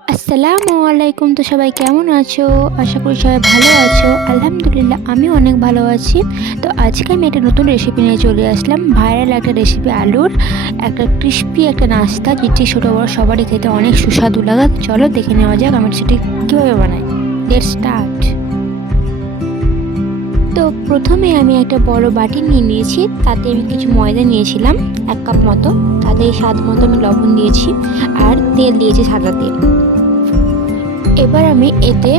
আসসালামু আলাইকুম। তো সবাই কেমন আছো? আশা করি সবাই ভালো আছো। আলহামদুলিল্লাহ আমি অনেক ভালো আছি। তো আজকে আমি একটা নতুন রেসিপি নিয়ে চলে আসলাম। ভাইরাল একটা রেসিপি, আলুর একটা ক্রিস্পি একটা নাস্তা, যেটি ছোটো বড় সবারই খেতে অনেক সুস্বাদু লাগে। চলো দেখে নেওয়া যাক আমি সেটি কীভাবে বানাই। Let's start. তো প্রথমে আমি একটা বড় বাটি নিয়ে নিয়েছি, তাতে আমি কিছু ময়দা নিয়েছিলাম 1 কাপ মতো, তাতে স্বাদ মতো আমি লবণ দিয়েছি আর তেল দিয়েছি, সাদা তেল। এবার আমি এতে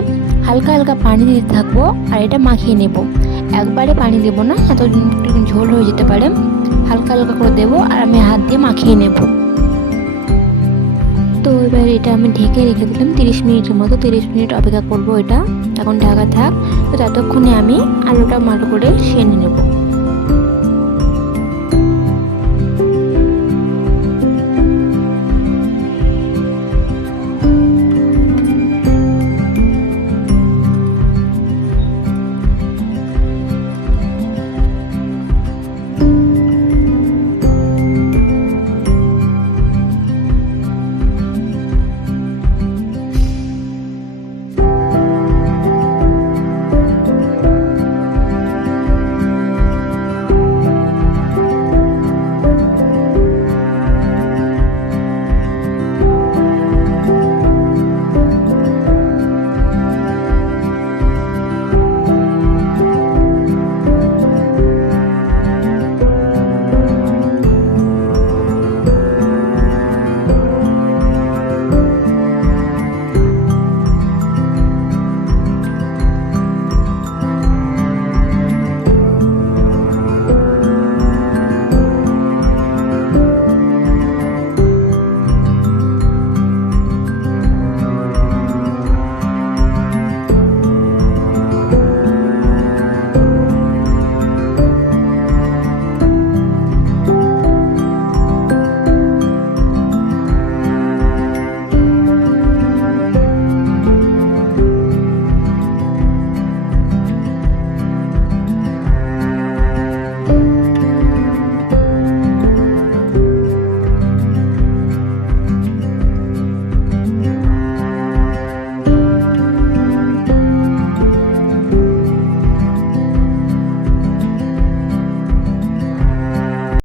হালকা হালকা পানি দিতে থাকবো আর এটা মাখিয়ে নেব। একবারে পানি দেবো না, এত ঝোল হয়ে যেতে পারে। হালকা হালকা করে দেবো আর আমি হাত দিয়ে মাখিয়ে নেব। তো এবার এটা আমি ঢেকে রেখে দিলাম 30 মিনিটের মতো। 30 মিনিট অপেক্ষা করব, এটা এখন ঢাকা থাক। তো ততক্ষণে আমি আলুটা ভালো করে সেনে নেব।